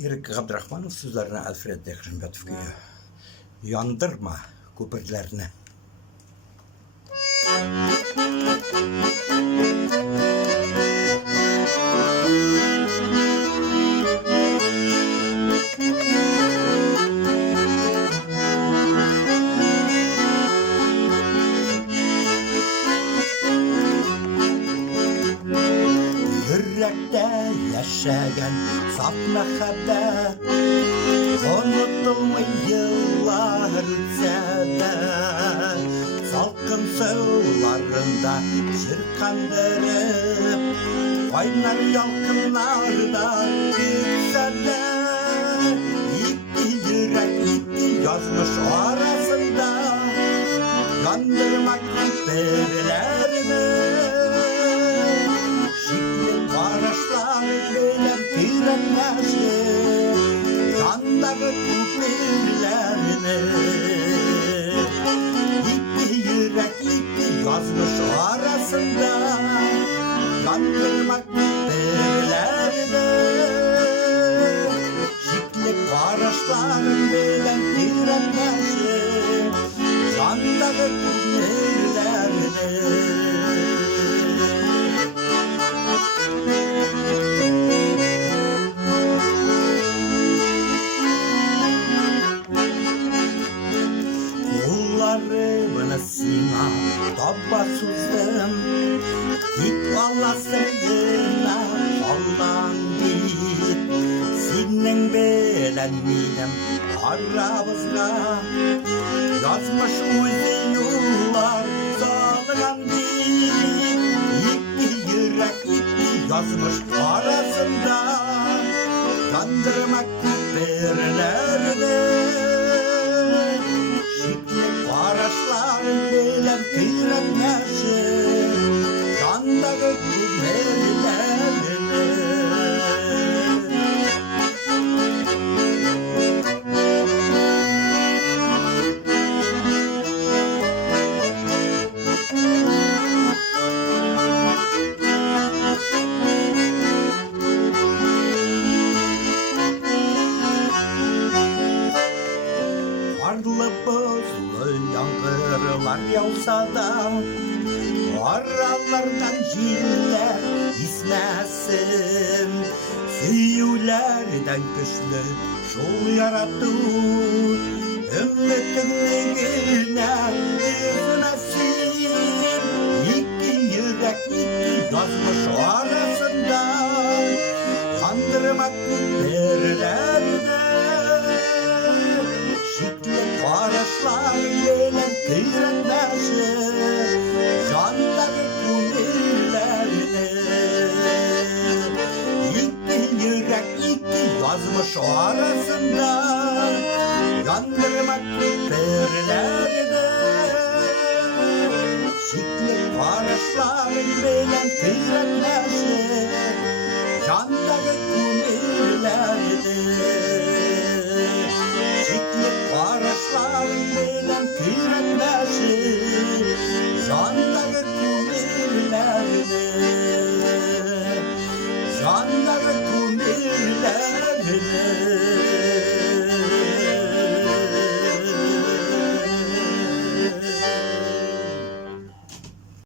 Erik Abdurrahmanov sözlerine Alfred Dekrimbetov'u yandırma köpürlerini. Yürekte yaşayan saf mehabbet unutulmay yıllar ötse de salkın sularında çırkandırıp oynar yalkınlarda gitse de iki yürek iki yazmış arasında yandırmak giderlerini bilen direnmesi yandaki kupirlerini iki yürek iki yazmış arasında yandırmak giderlerini şikli paraşların bilen direnmesi yandaki kupirlerini. Sina tabbasızdım git valla sevgine Allah'ın git senin belen midem arabızga yazmış uydu yollar sağlayan git iki yürek iki yazmış arasında kandırmak giderlerini paraşların bilen direnmesi yandaki kupirlerini varlı bozlu yankırlar yağsa da aralardan ciller ismesin süyülerden güçlü şu yarattı ümitliğine üzmesin iki yürek iki yazmış arasında kandırmak giderlerini paraşlar bilen direnmesi yandaki kupirlerini iki yürek iki yazmış arasında yandırmak kupirlerini şikli paraşlar bilen direnmesi yandaki kupirlerini paraşların bilen direnmesi yandaki kupirlerini yandaki